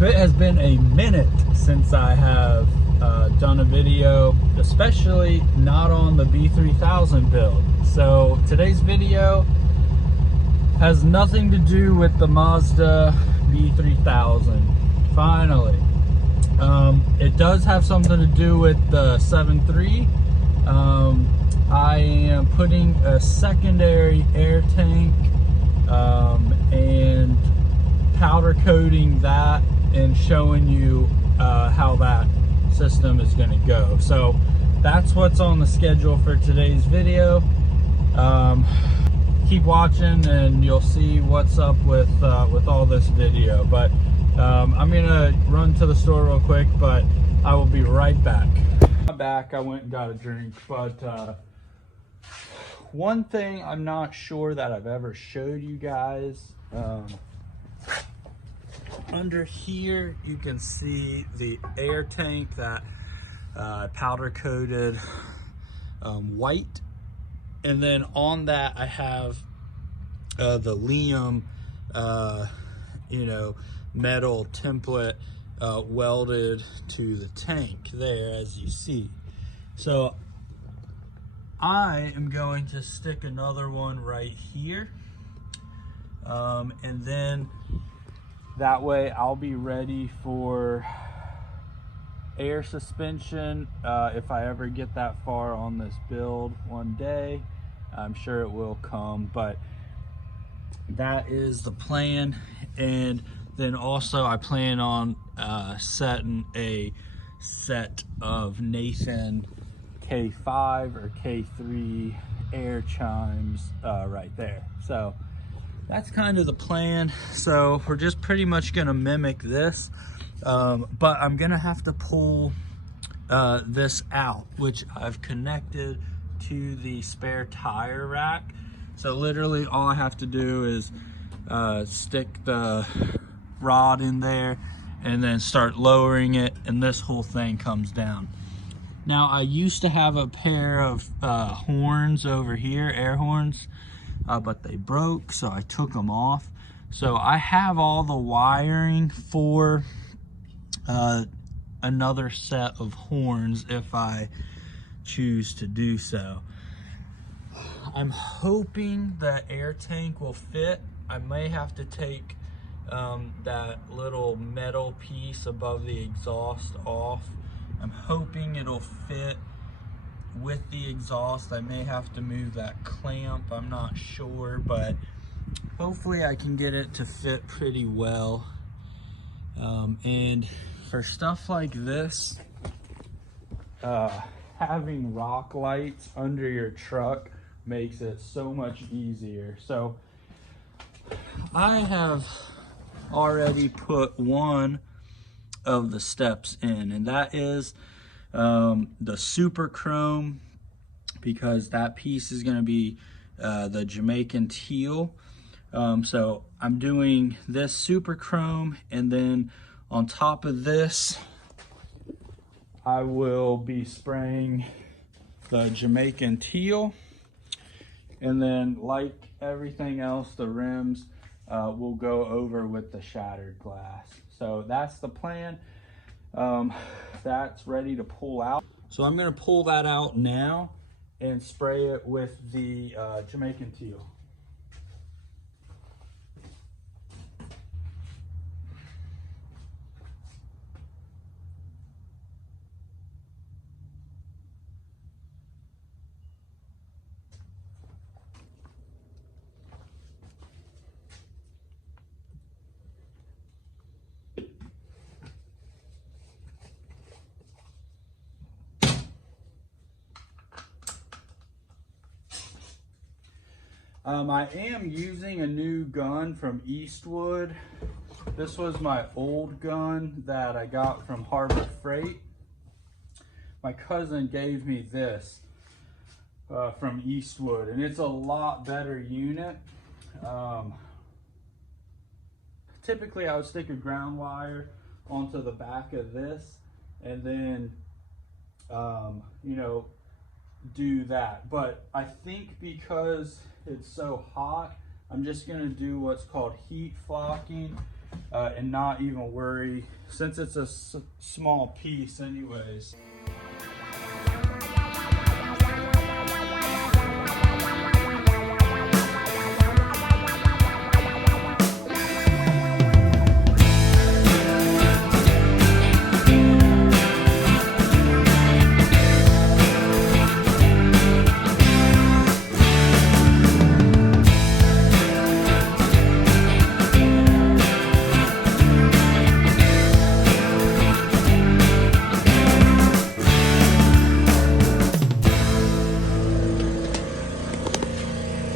It has been a minute since I have done a video, especially not on the B3000 build. So today's video has nothing to do with the Mazda B3000. Finally. It does have something to do with the 7.3. I am putting a secondary air tank and powder coating that and showing you how that system is going to go. So that's what's on the schedule for today's video. Keep watching and you'll see what's up with all this video. But I'm gonna run to the store real quick, but I will be right back. I went and got a drink, but one thing I'm not sure that I've ever showed you guys, under here you can see the air tank that powder coated white, and then on that I have the Liam metal template welded to the tank there, as you see. So I am going to stick another one right here, and then that way I'll be ready for air suspension if I ever get that far on this build one day. I'm sure it will come, but that is the plan. And then also I plan on setting a set of Nathan K5 or K3 air chimes right there. So that's kind of the plan. So we're just pretty much gonna mimic this, but I'm gonna have to pull this out, which I've connected to the spare tire rack. So literally all I have to do is stick the rod in there and then start lowering it, and this whole thing comes down. Now I used to have a pair of horns over here, air horns, but they broke, so I took them off. So I have all the wiring for another set of horns if I choose to do so. I'm hoping the air tank will fit. I may have to take that little metal piece above the exhaust off. I'm hoping it'll fit with the exhaust. I may have to move that clamp, I'm not sure, but hopefully I can get it to fit pretty well. And for stuff like this, having rock lights under your truck makes it so much easier. So I have already put one of the steps in, and that is the super chrome, because that piece is going to be the Jamaican teal. So I'm doing this super chrome, and then on top of this I will be spraying the Jamaican teal, and then like everything else, the rims will go over with the shattered glass. So that's the plan. That's ready to pull out. So I'm gonna pull that out now and spray it with the Jamaican teal. I am using a new gun from Eastwood. This was my old gun that I got from Harbor Freight. My cousin gave me this from Eastwood, and it's a lot better unit. Typically I would stick a ground wire onto the back of this and then do that. But I think because it's so hot, I'm just gonna do what's called heat flocking, and not even worry, since it's a small piece anyways.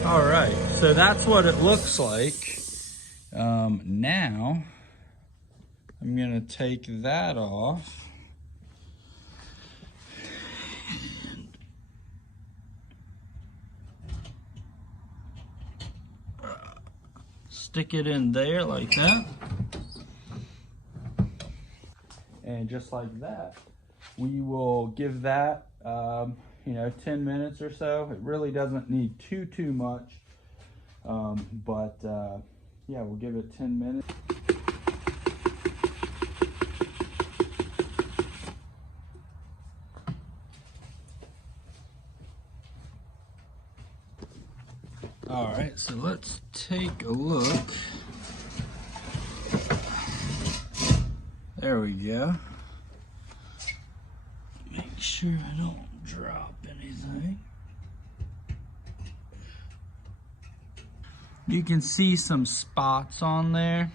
All right, so that's what it looks like. Now, I'm gonna take that off. Stick it in there like that. And just like that, we will give that, 10 minutes or so. It really doesn't need too much, yeah, we'll give it 10 minutes. All right, so let's take a look. There we go. Make sure I don't drop anything. You can see some spots on there.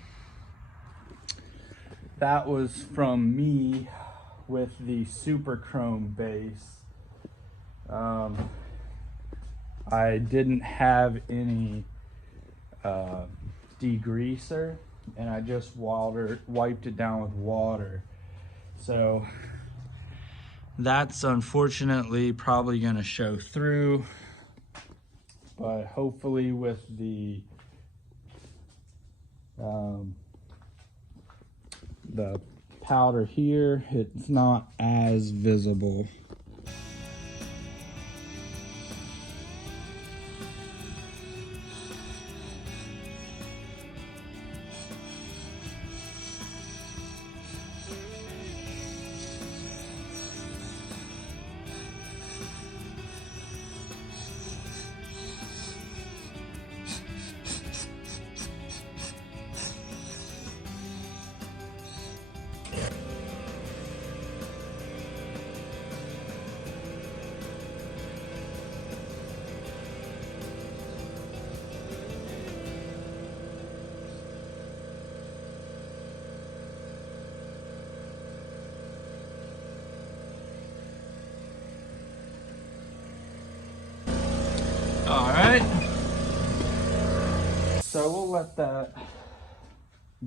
That was from me with the super chrome base. I didn't have any degreaser, and I just wiped it down with water. So that's unfortunately probably going to show through, but hopefully with the powder here, it's not as visible. All right, so we'll let that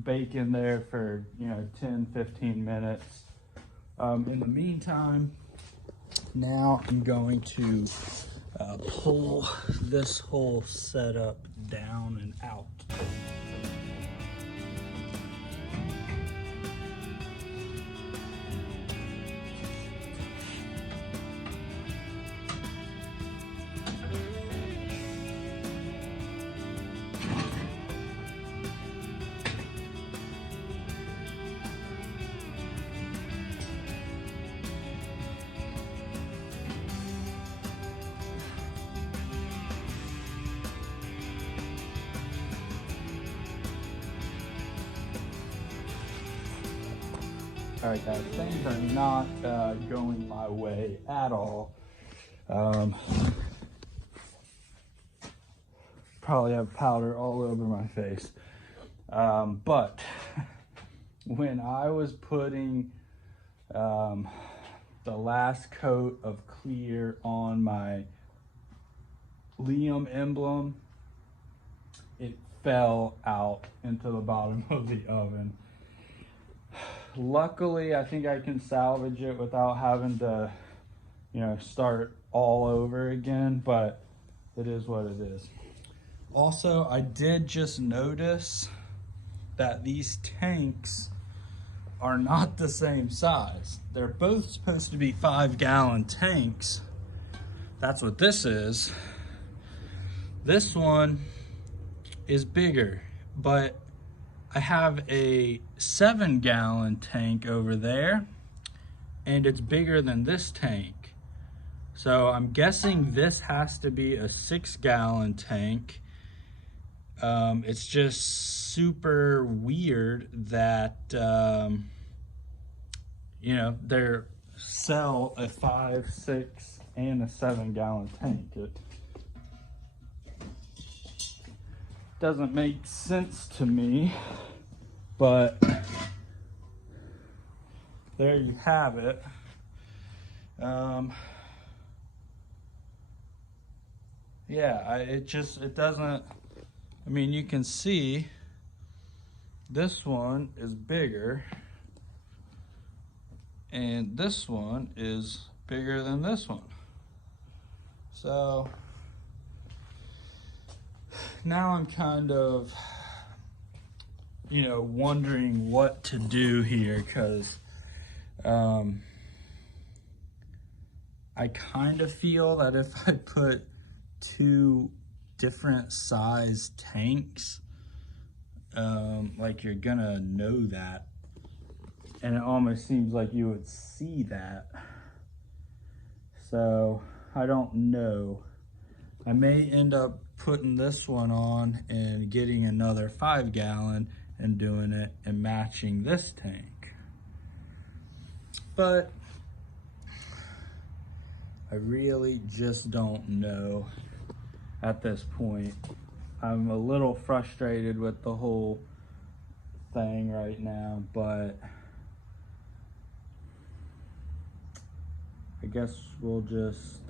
bake in there for 10-15 minutes. In the meantime, now I'm going to pull this whole setup down and out. All right, guys, things are not going my way at all. Probably have powder all over my face. But when I was putting the last coat of clear on my Liam emblem, it fell out into the bottom of the oven. Luckily, I think I can salvage it without having to, start all over again, but it is what it is. Also, I did just notice that these tanks are not the same size. They're both supposed to be 5-gallon tanks. That's what this is. This one is bigger, but I have a 7-gallon tank over there, and it's bigger than this tank. So I'm guessing this has to be a 6-gallon tank. It's just super weird that, you know, they sell a 5, 6, and a 7-gallon tank. It doesn't make sense to me, but there you have it. Yeah, it doesn't, I mean, you can see this one is bigger and this one is bigger than this one. So now I'm kind of, you know, wondering what to do here, because I kind of feel that if I put 2 different size tanks, like, you're gonna know that, and it almost seems like you would see that. So I don't know. I may end up putting this one on and getting another 5-gallon and doing it and matching this tank. But I really just don't know at this point. I'm a little frustrated with the whole thing right now, but I guess we'll just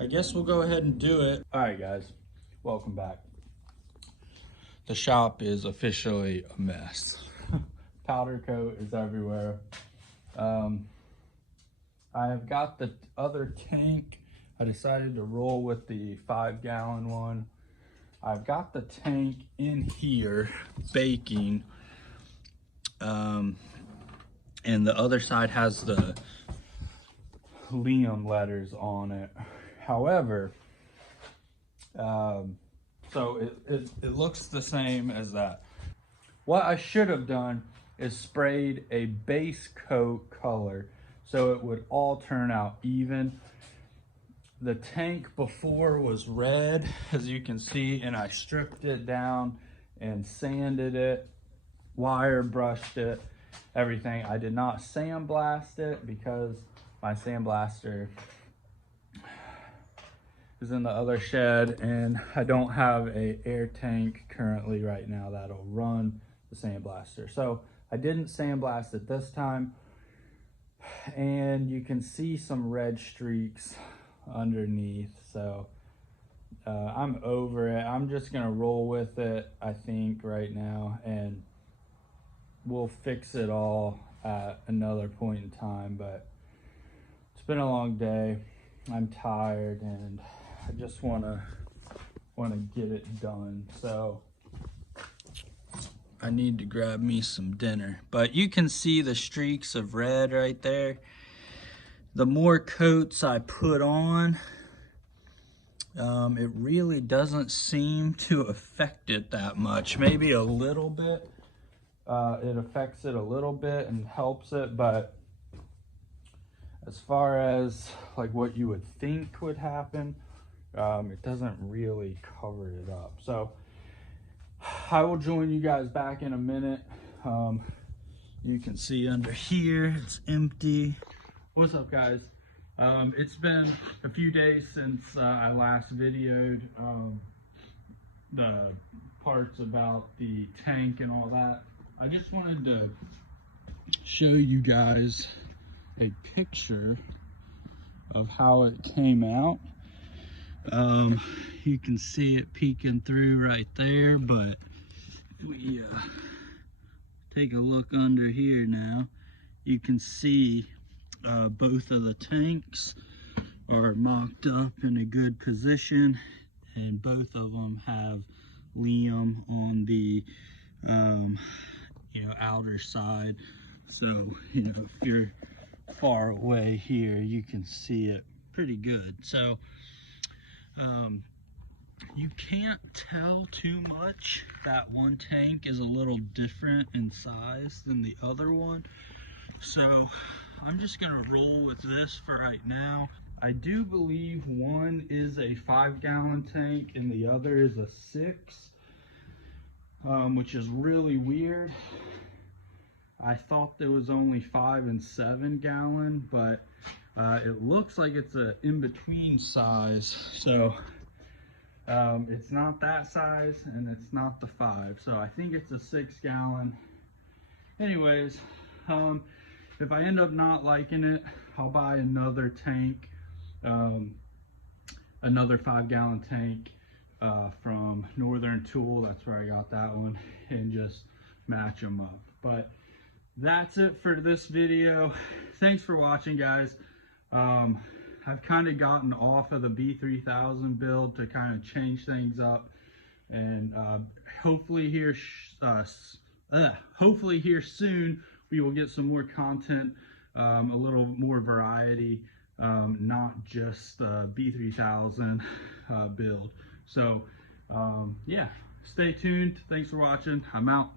I guess we'll go ahead and do it. All right, guys, welcome back. The shop is officially a mess. Powder coat is everywhere. I have got the other tank. I decided to roll with the 5-gallon one. I've got the tank in here baking, and the other side has the Liam letters on it. However, so it looks the same as that. What I should have done is sprayed a base coat color so it would all turn out even. The tank before was red, as you can see, and I stripped it down and sanded it, wire brushed it, everything. I did not sandblast it because my sandblaster is in the other shed, and I don't have a air tank currently right now that'll run the sandblaster. So I didn't sandblast it this time, and you can see some red streaks underneath. So I'm over it. I'm just gonna roll with it, I think, right now, and we'll fix it all at another point in time. But it's been a long day. I'm tired, and I just want to get it done. So I need to grab me some dinner. But you can see the streaks of red right there. The more coats I put on, it really doesn't seem to affect it that much. Maybe a little bit. It affects it a little bit and helps it, but as far as like what you would think would happen, it doesn't really cover it up. So I will join you guys back in a minute. You can see under here it's empty. What's up, guys? It's been a few days since I last videoed the parts about the tank and all that. I just wanted to show you guys a picture of how it came out. You can see it peeking through right there, but if we take a look under here now, you can see both of the tanks are mocked up in a good position, and both of them have Liam on the outer side. So, if you're far away here, you can see it pretty good. So You can't tell too much. That one tank is a little different in size than the other one. So I'm just gonna roll with this for right now. I do believe one is a 5-gallon tank and the other is a 6, which is really weird. I thought there was only 5 and 7 gallon, but it looks like it's a in-between size. So it's not that size and it's not the 5. So I think it's a 6-gallon. Anyways, if I end up not liking it, I'll buy another tank, another 5-gallon tank from Northern Tool. That's where I got that one, and just match them up. But that's it for this video. Thanks for watching, guys. I've kind of gotten off of the B3000 build to kind of change things up, and hopefully here soon we will get some more content, a little more variety, not just B3000 build. So yeah, stay tuned. Thanks for watching. I'm out.